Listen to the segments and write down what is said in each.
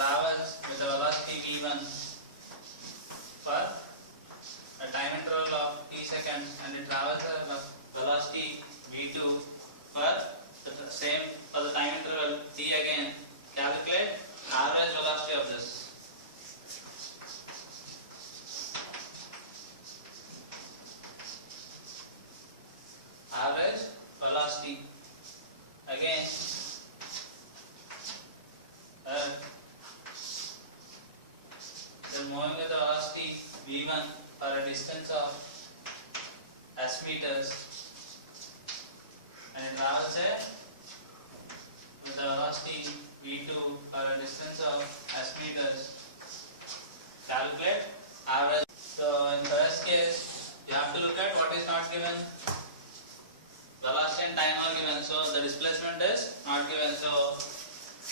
travels with a velocity v1 for a time interval of t seconds, and it travels at a velocity v2 for the time interval t again. Calculate average velocity of this. Average velocity again then moving with the velocity v1 for a distance of s meters, and it travels with the velocity v2 for a distance of s meters. Calculate average. So in first case you have to look at what is not given. Velocity and time are given, so the displacement is not given. So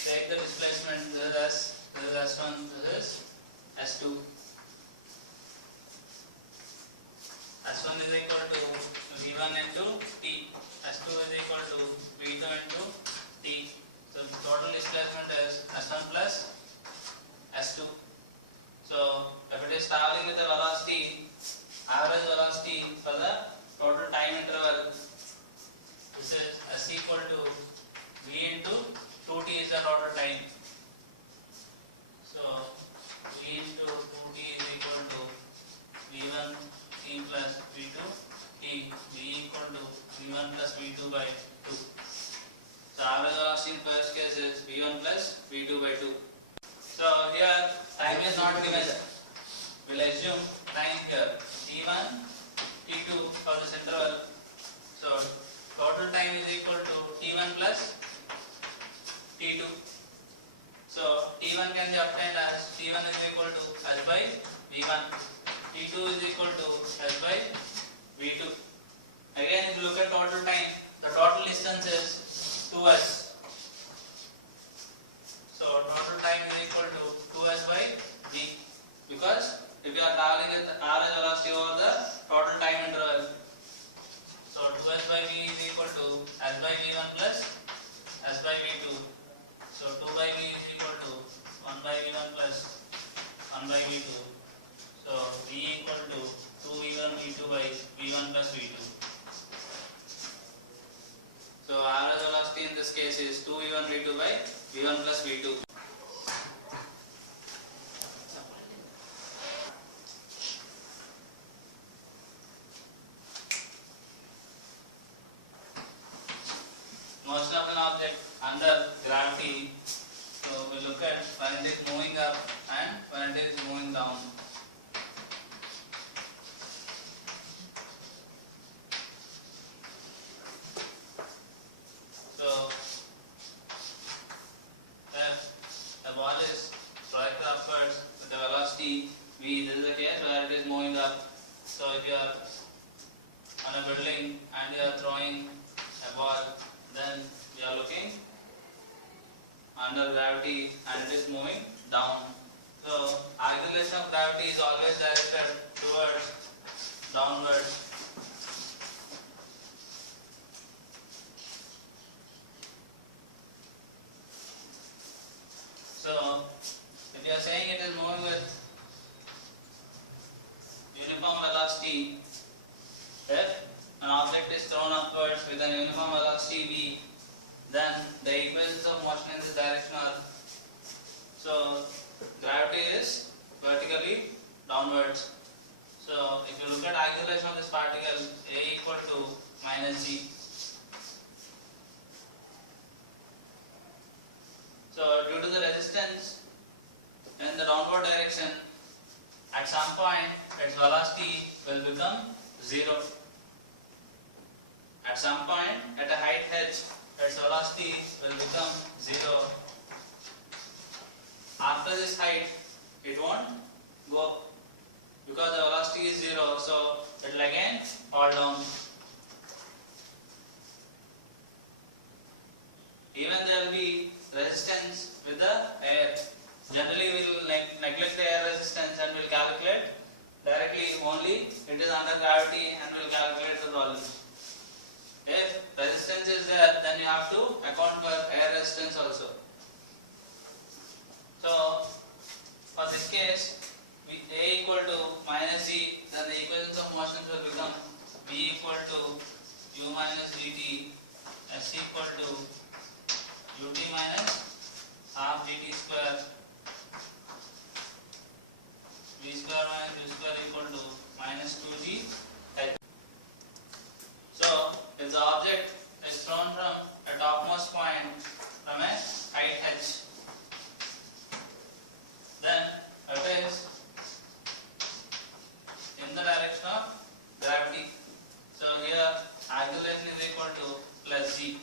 take the displacement. This is s1, this is s2. S1 is equal to v1 into t. S2 is equal to v2 into t. So total displacement is s1 plus s2. So if it is traveling with the velocity, average velocity for the total time interval, this is s equal to v into 2t is the total time. So v into 2t is equal to v1 t plus v2 t. V equal to v1 plus v2 by 2. So average velocity in first case is v1 plus v2 by 2. So here time is not given. We'll assume time here t1, t2 for this interval. So total time is equal to t1 plus t2. So t1 can be obtained as t1 is equal to s by v1. t2 is equal to s by v2. Again, if you look at total time, the total distance is 2s. So total time is equal to 2s by v, because if you are traveling with average velocity over the total time interval. So 2s by v is equal to s by v1 plus s by v2. So 2 by v is equal to 1 by v1 plus 1 by v2. So v equal to 2 v1 v2 by v1 plus v2. So average velocity in this case is 2 v1 v2 by v1 plus v2. Motion of an object under gravity. So we look at when it is moving up and when it is moving down. So if a ball is projected upwards with a velocity v, this is the case where it is moving up. So if you are on a building and you are throwing a ball, then we are looking under gravity and it is moving down. So acceleration of gravity is always directed towards downwards. So if you are saying it is moving with uniform velocity, if an object is thrown upwards with an uniform velocity v, then the equations of motion in this direction are, so gravity is vertically downwards. So if you look at acceleration of this particle, a equal to minus g. So due to the resistance in the downward direction, at some point its velocity will become 0. At some point at a height h, its velocity will become 0. After this height, it won't go because the velocity is 0, so it will again fall down. Even there will be resistance with the air. Generally we will neglect the air resistance and we will calculate directly only it is under gravity and we will calculate the volume. If resistance is there, then you have to account for air resistance also. So half gt square v square minus u square equal to minus 2g h. So if the object is thrown from a topmost point from a height h, then it is in the direction of gravity. So here acceleration is equal to plus g.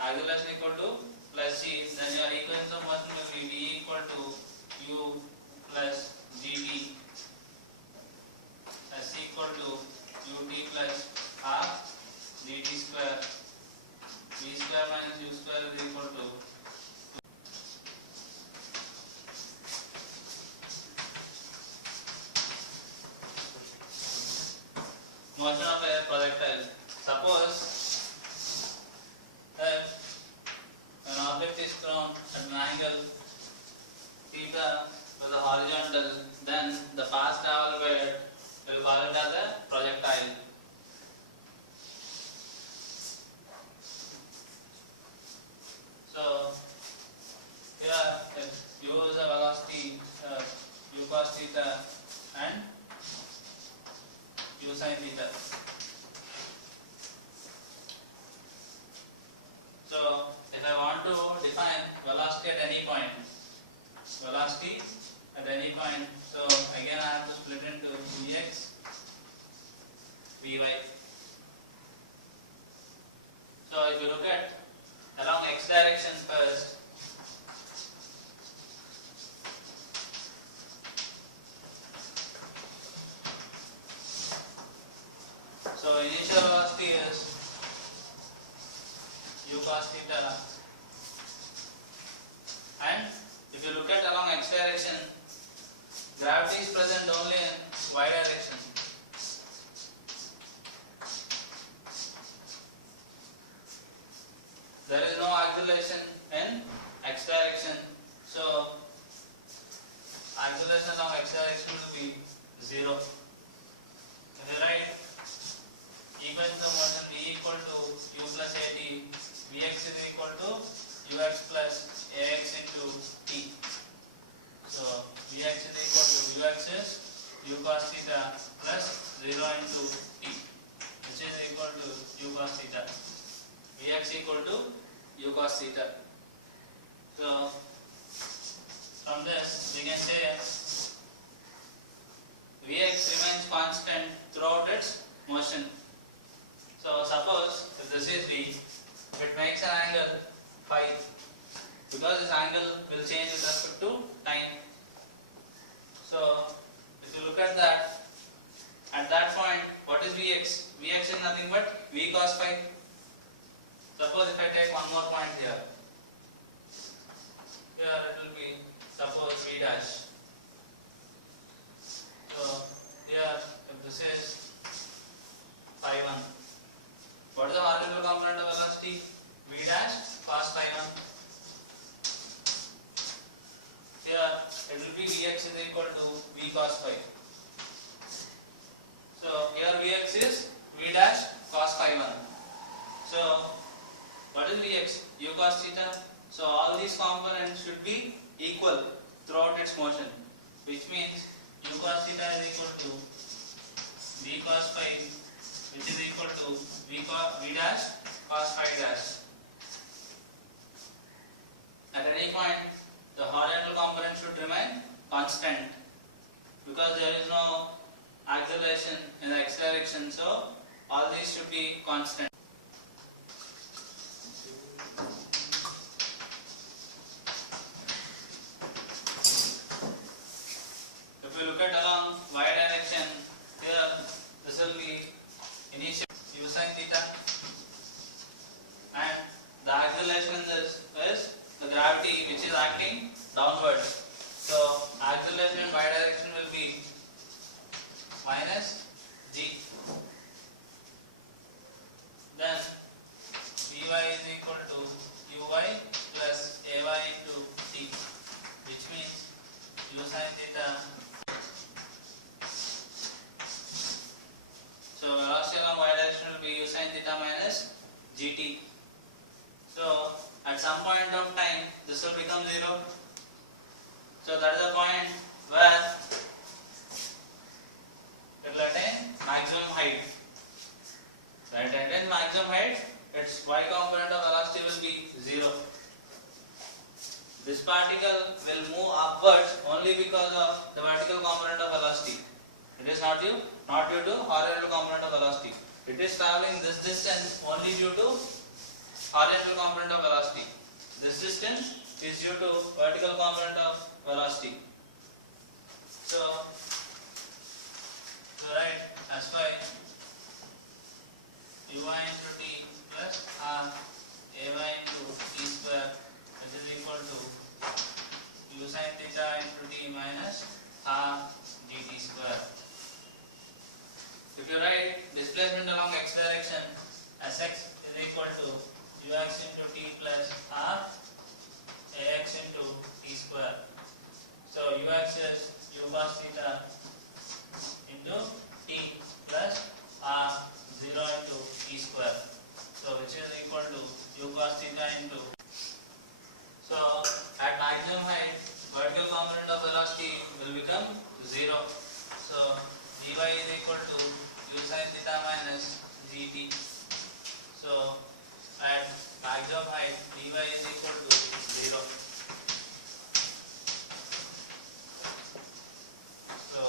Acceleration equal to plus g, then your equation of motion will be v equal to u plus gt s equal to ut plus half dt square v square minus u square is equal to motion of a projectile. Suppose if an object is thrown at an angle theta to the horizontal, then the path traveled by it will call it as a projectile. So here if u is the velocity u cos theta and u sin theta. So if I want to define velocity at any point, so again I have to split into vx, vy. So if you look at along x direction first, so initial velocity is u cos theta, and if you look at along x direction, gravity is present only in y direction. There is no acceleration in x direction, so acceleration along x direction will be 0. If you write equation of motion v equal to u plus at, vx is equal to ux plus ax into t. So vx is equal to ux is u cos theta plus 0 into t, which is equal to u cos theta. Vx equal to u cos theta. So from this we can say Vx remains constant throughout its motion. So suppose if this is V, it makes an angle phi, because this angle will change with respect to time. So if you look at that point, what is Vx? Vx is nothing but V cos phi. Suppose if I take one more point here, it will be suppose V dash. So here if this is phi 1, what is the horizontal component of velocity? V dash cos phi 1. Here it will be Vx is equal to V cos phi. So here Vx is V dash cos phi 1. So what is Vx? U cos theta. So all these components should be equal throughout its motion, which means U cos theta is equal to V cos phi, which is equal to V dash cos phi dash. At any point, the horizontal component should remain constant, because there is no acceleration in the x direction, so all these should be constant. If we look at along y direction, here this will be initial u sin theta, and the acceleration is the gravity which is acting downwards. So acceleration in y direction will be minus g. Then Vy is equal to uy plus ay into t, which means u sin theta. So velocity along y direction will be u sin theta minus gt. So at some point of time, will become 0. So that is the point where it will attain maximum height. So it attains maximum height, its y component of velocity will be 0. This particle will move upwards only because of the vertical component of velocity. It is not due to horizontal component of velocity. It is traveling this distance only due to horizontal component of velocity. This distance is due to vertical component of velocity. So write as by uy into t plus r ay into t square, which is equal to u sin theta into t minus r dt square. If you write displacement along x direction as x is equal to ux into t plus r ax into t square. So ux is u cos theta into t plus r 0 into t square. So which is equal to u cos theta into. So at maximum height, vertical component of velocity will become 0. So dy is equal to u sin theta minus gt. So at maximum height, dy is equal to 0. So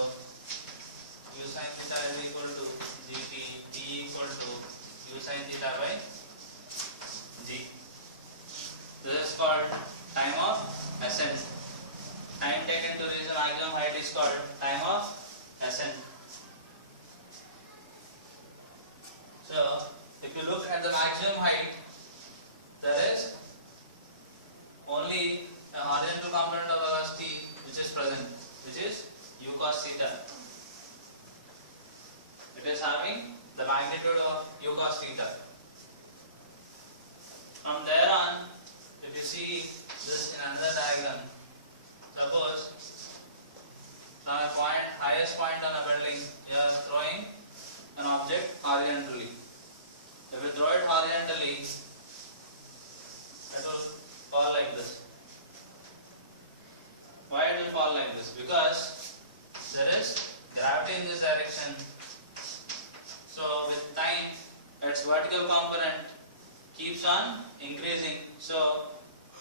u sin theta is equal to gt, d equal to u sin theta by g. This is called time of ascent. Time taken to reach the maximum height is called time of ascent. So if you look at the maximum height, there is only a horizontal component of velocity which is present, which is u cos theta. It is having the magnitude of u cos theta. From there on, if you see this in another diagram, suppose from a point, highest point on a building, you are throwing an object horizontally. If you throw it horizontally, it will fall like this. Why it will fall like this? Because there is gravity in this direction. So with time, its vertical component keeps on increasing. So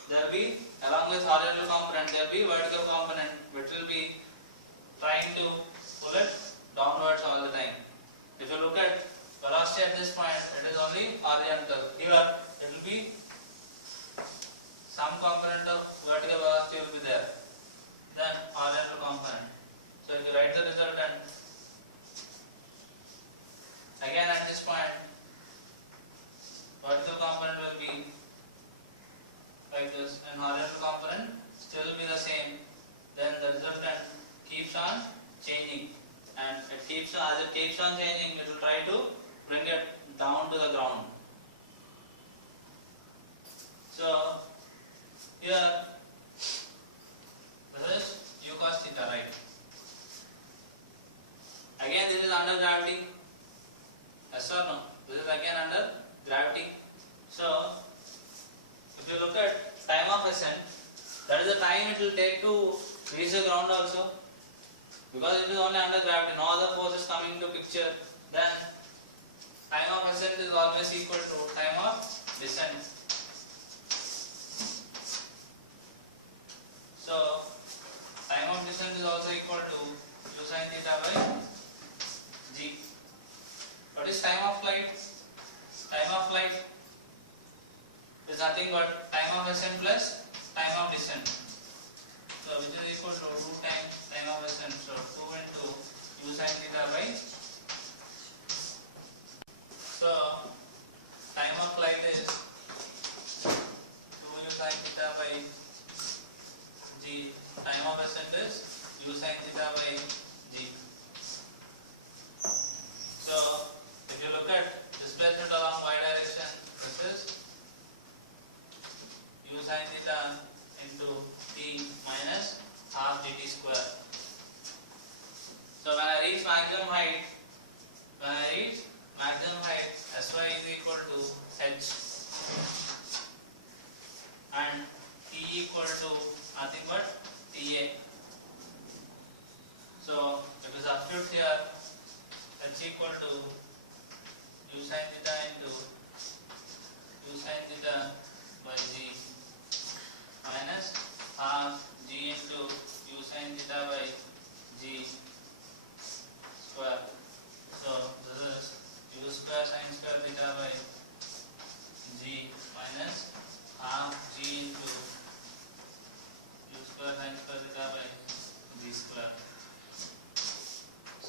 there will be, along with horizontal component, there will be vertical component which will be trying to pull it downwards all the time. If you look at velocity at this point, it is only horizontal. Here it will be some component of vertical velocity will be there, then horizontal component. So if you write the resultant, again at this point, vertical component will be like this and horizontal component still will be the same. Then the resultant keeps on changing, and it keeps on, as it keeps on changing, it will try to bring it down to the ground. So here this is u cos theta, right? Again this is under gravity. Yes or no? This is again under gravity. So if you look at time of ascent, that is the time it will take to reach the ground also. Because it is only under gravity, no other force is coming into picture, then time of ascent is always equal to time of descent. So time of descent is also equal to u sin theta by g. What is time of flight? Time of flight is nothing but time of ascent plus time of descent. So which is equal to 2 times time of ascent. So 2 into u sin theta by. So time of flight is 2 u sin theta by g. Time of ascent is u sin theta by g. So if you look at displacement along y direction, this is u sin theta into t minus half dt square. So when I reach maximum height, sy is equal to h, and t equal to nothing but TA. So if we substitute here, h equal to u sin theta into u sin theta by g minus half g into u sin theta by g square. So this is u square sin square theta by g minus half g into u square sin square theta by g square.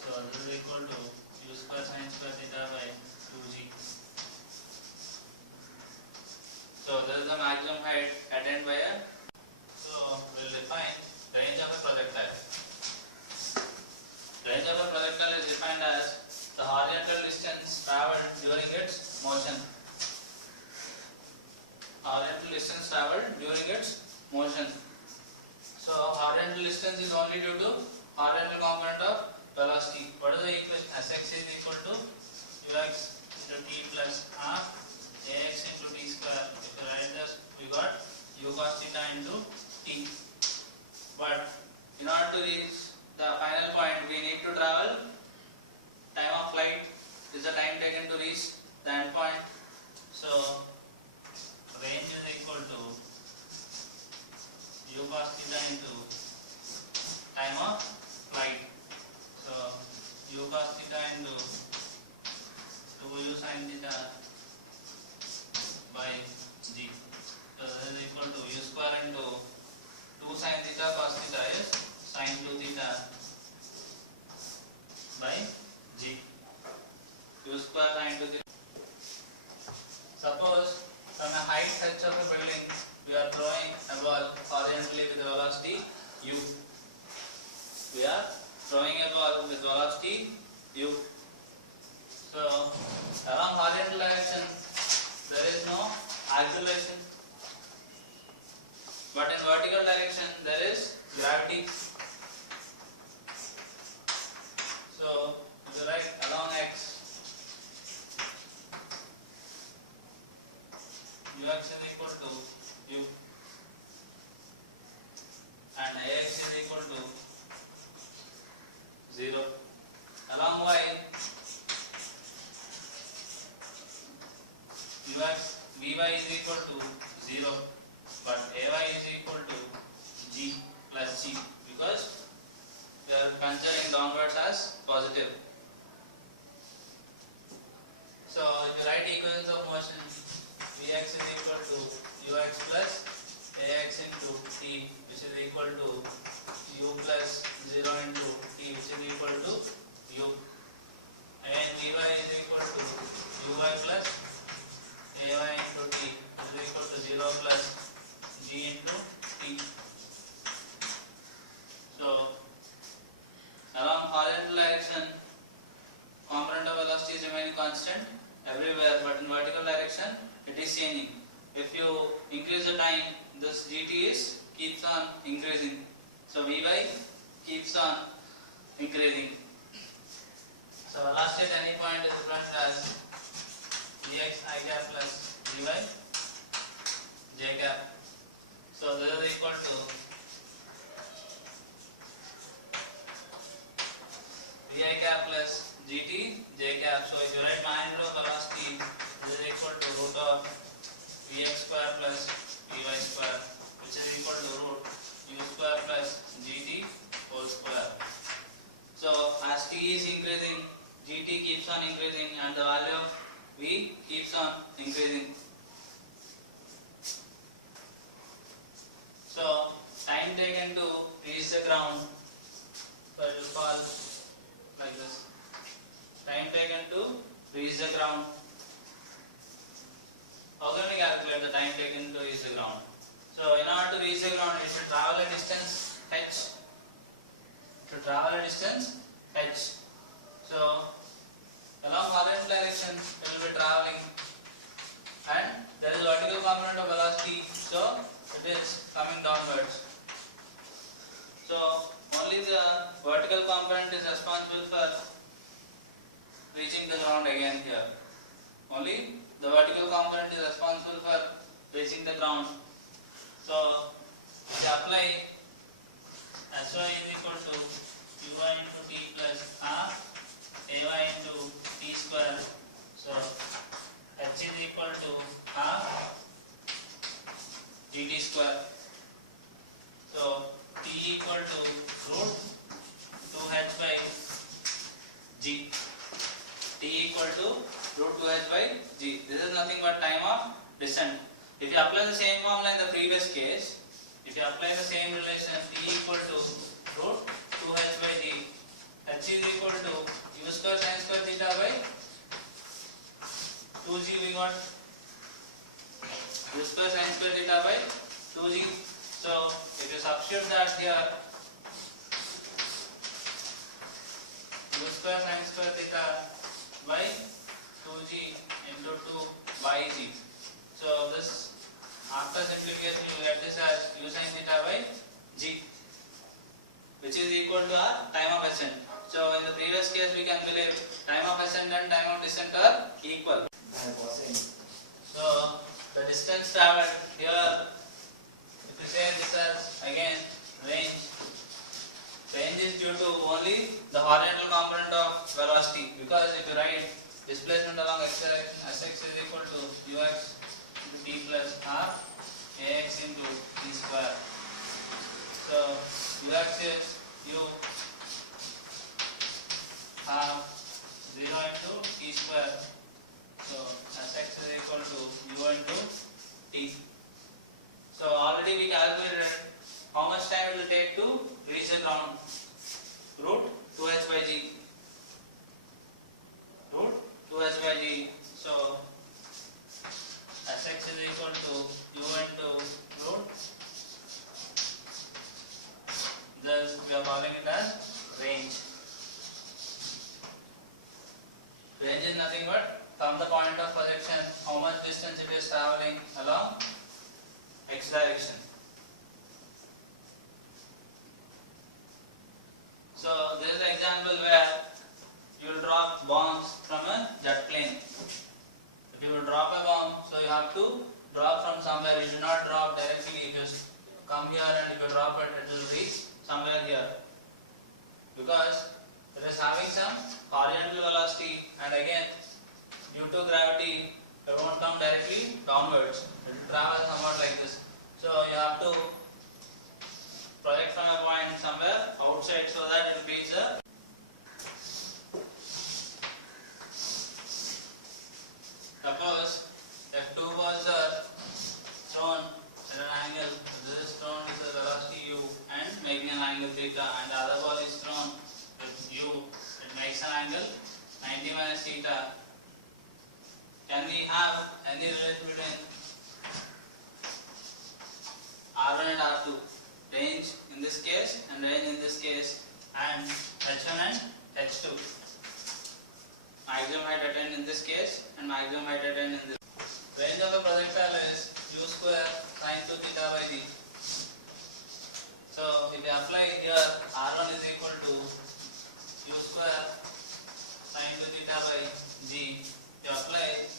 So this is equal to u square sin square theta by 2g. So this is the maximum height attained by a. So we will define range of a projectile. Range of a projectile is defined as the horizontal distance travelled during its motion. Horizontal distance travelled during its motion. So horizontal distance is only due to horizontal component of velocity. What is the equation? Sx is equal to ux into t plus half ax into t square. If you write this, we got u cos theta into t. But in order to reach the final point, we need to travel. Time of flight is the time taken to reach the end point. So range is equal to u cos theta into time of flight. So u cos theta into 2u sin theta by g. So this is equal to u square into 2 sin theta cos theta is sin 2 theta by g. U square sin 2 theta. Suppose from a height h of a building, we are throwing a ball horizontally with velocity u. We are throwing a ball with velocity u. So along horizontal direction there is no acceleration, but in vertical direction there is gravity. So if you write along x, ux is equal to u and ax is equal to 0. Along y, vy is equal to 0, but ay is equal to g plus g, because we are considering downwards as positive. So if you write equations of motion, vx is equal to ux plus ax into t, which is equal to u plus 0 into t, which is equal to u, and vy is equal to uy plus ay into t, which is equal to 0 plus g into t. So along horizontal direction, component of velocity is remaining constant everywhere, but in vertical direction it is changing. If you increase the time, this gt is keeps on increasing. So vy keeps on increasing. So velocity at any point is represented as dx I cap plus dy j cap. So this is equal to vi cap plus gt j cap. So if you write magnitude of velocity, this is equal to root of vx square plus vy square, which is equal to root u square plus gt whole square. So as t is increasing, gt keeps on increasing and the value of v keeps on increasing. So time taken to reach the ground, so it will fall like this. Time taken to reach the ground. How can we calculate the time taken to reach the ground? So in order to reach the ground, it should travel a distance h. To travel a distance h. So along horizontal direction it will be traveling, and there is vertical component of velocity, so it is coming downwards. So only the vertical component is responsible for reaching the ground again here. Only the vertical component is responsible for reaching the ground. So you apply Hy is equal to Uy into T plus half Ay into T square. So H is equal to half dt square. So T equal to root 2h by g. T equal to root 2h by g. This is nothing but time of descent. If you apply the same formula in the previous case, if you apply the same relation, T equal to root 2h by g, h is equal to u square sin square theta by 2g. We got u square sin square theta by 2g. So if you substitute that here, u square sin square theta by 2g into 2 by g. So this, after simplification, you get this as u sin theta by g, which is equal to our time of ascent. So in the previous case, we can believe time of ascent and time of descent are equal. So the distance traveled here, if you say this as again range, range is due to only the horizontal component of velocity, because if you write displacement along x direction, Sx is equal to ux into t plus half ax into t square. So ux is u half 0 into t square. So Sx is equal to u into t. So already we calculated how much time it will take to reach the ground. Root 2h by g. Root 2h by g. So Sx is equal to u into root. Thus we are calling it as range. Range is nothing but from the point of projection how much distance it is traveling along x direction. So this is an example where you will drop bombs from a jet plane. If you will drop a bomb, so you have to drop from somewhere. You do not drop directly. If you come here and if you drop it, it will reach somewhere here, because it is having some horizontal velocity, and again due to gravity it won't come directly downwards. It will travel somewhat like this. So you have to project from a point somewhere outside so that it beats the. Suppose if two balls are thrown at an angle, this is thrown with the velocity u and making an angle theta, and the other ball is thrown with u, it makes an angle 90 minus theta. Can we have any relation between R1 and R2? Range in this case and range in this case, and H1 and H2. Maximum height attained in this case and maximum height attained in this. Range of the projectile is u square sin 2 theta by d. So if you apply here, R1 is equal to u square sin 2 theta by g. You apply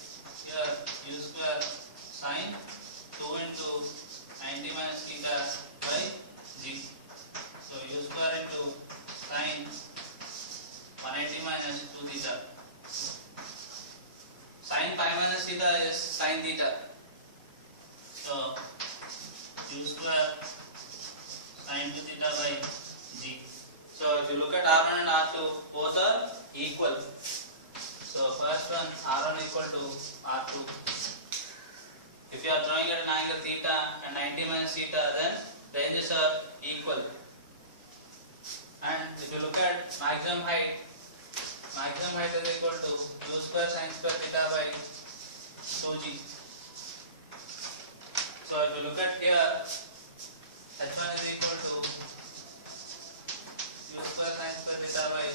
here u square sin 2 into 90 minus theta by g. So u square into sin 180 minus 2 theta. Sin pi minus theta is sin theta. So u square sin 2 theta by g. So if you look at R1 and R2, both are equal. So first one, R1 equal to R2. If you are drawing at an angle theta and 90 minus theta, then ranges are equal. And if you look at maximum height is equal to u square sin square theta by 2g. So if you look at here, h1 is equal to u square sin square theta by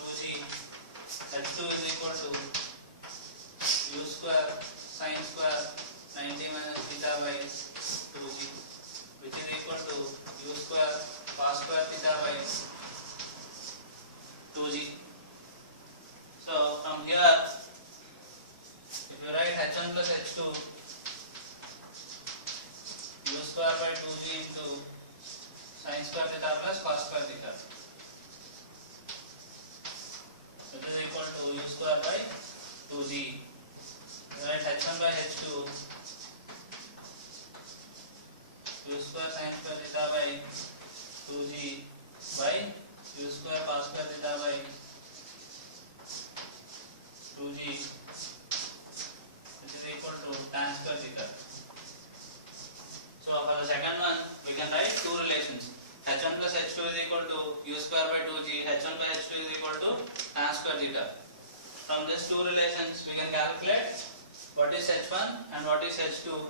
2g. h2 is equal to u square sin square 90 minus theta by 2g, which is equal to u square cos square theta by 2g. So from here, if you write h1 plus h2, u square by 2 sin square theta plus cos square theta. So it is equal to u square by 2g. Write h1 by h2 u square sin square theta by 2g by u square cos square theta by 2g, which is equal to tan square theta. So for the second one, we can write two relations. h1 plus h2 is equal to u square by 2g, h1 by h2 is equal to tan square theta. From these two relations, we can calculate what is h1 and what is h2.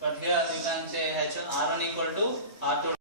But here you can say h1 r1 equal to r2